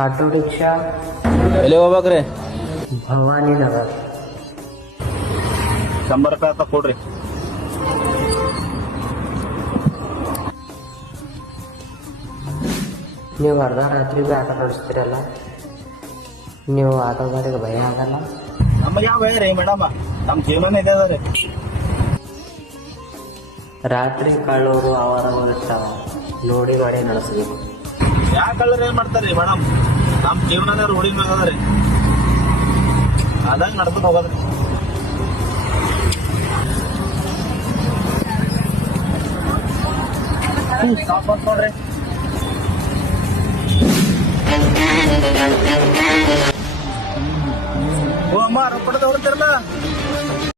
Auto rickshaw ಎಲ್ಲಿ ಹೋಗ್ಬೇಕ್ರಿ? भवानी नगर 100 ರೂಪಾಯಿ ಅಂತ ಕೊಡ್ರಿ. ನೀವು ಅರ್ಧ ರಾತ್ರಿ ಬಿ ಆಟೋ ನಡೆಸ್ತೀರಲ್ಲ, ನೀವು ಆಟೋಗಾರಿಗೆ ಭಯ ಆಗಲ್ಲ? ನಮಗೆ ಯಾವ ಭಯ ರೀ ಮೇಡಮ್, ನಮ್ಮ ಜೀವನನೇ ಇದೆ ಅದ ರೀ. ರಾತ್ರಿ ಕಳ್ಳವರು ಅವರವರು ಇರ್ತಾವ, ನೋಡಿ ಮಾಡಿ ನಡೆಸ್ಬೇಕು. ಯಾಕೆ ಕಳ್ಳರು ಏನ್ ಮಾಡ್ತಾರ್ರಿ ಮೇಡಮ್? ನಮ್ಮ ಜೀವನನೇ ರೂಢಿ ಮ್ಯಾಗ ಅದ ರೀ, ಅದಂಗ ನಡ್ಕೊಂಡು ಹೋಗೋದ್ರಿ. ಸ್ಟಾಪ್ ಅಂತ ನೋಡ್ರಿ. ಓ ಅಮ್ಮ ರೊಕ್ಕ ಕೊಡದ ಹೊಡ್ತಿರಲ್ಲ.